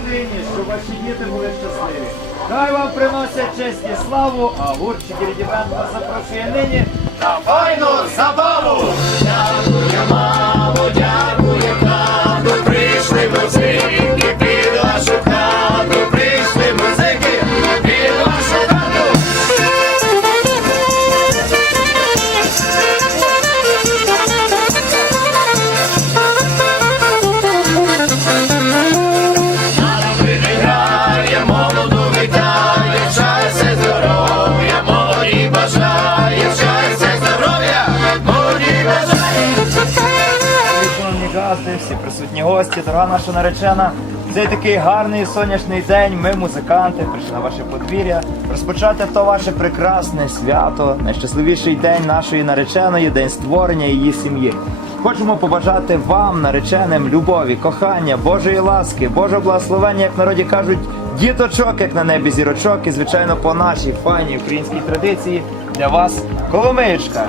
хатині, щоб ваші діти були щасливі. Хай вам приносять честь і славу, а гурчик Рідівен вас запрошує нині на файну забаву! Всі присутні гості, дорога наша наречена. Цей такий гарний сонячний день. Ми, музиканти, прийшли на ваше подвір'я розпочати то ваше прекрасне свято, найщасливіший день нашої нареченої, день створення її сім'ї. Хочемо побажати вам, нареченим, любові, кохання, Божої ласки, Божого благословення, як народі кажуть, діточок, як на небі зірочок, і звичайно по нашій файній українській традиції для вас коломиєчка.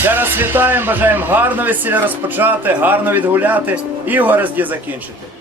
Ще раз вітаємо, бажаємо гарно весілля розпочати, гарно відгуляти і в гаразді закінчити.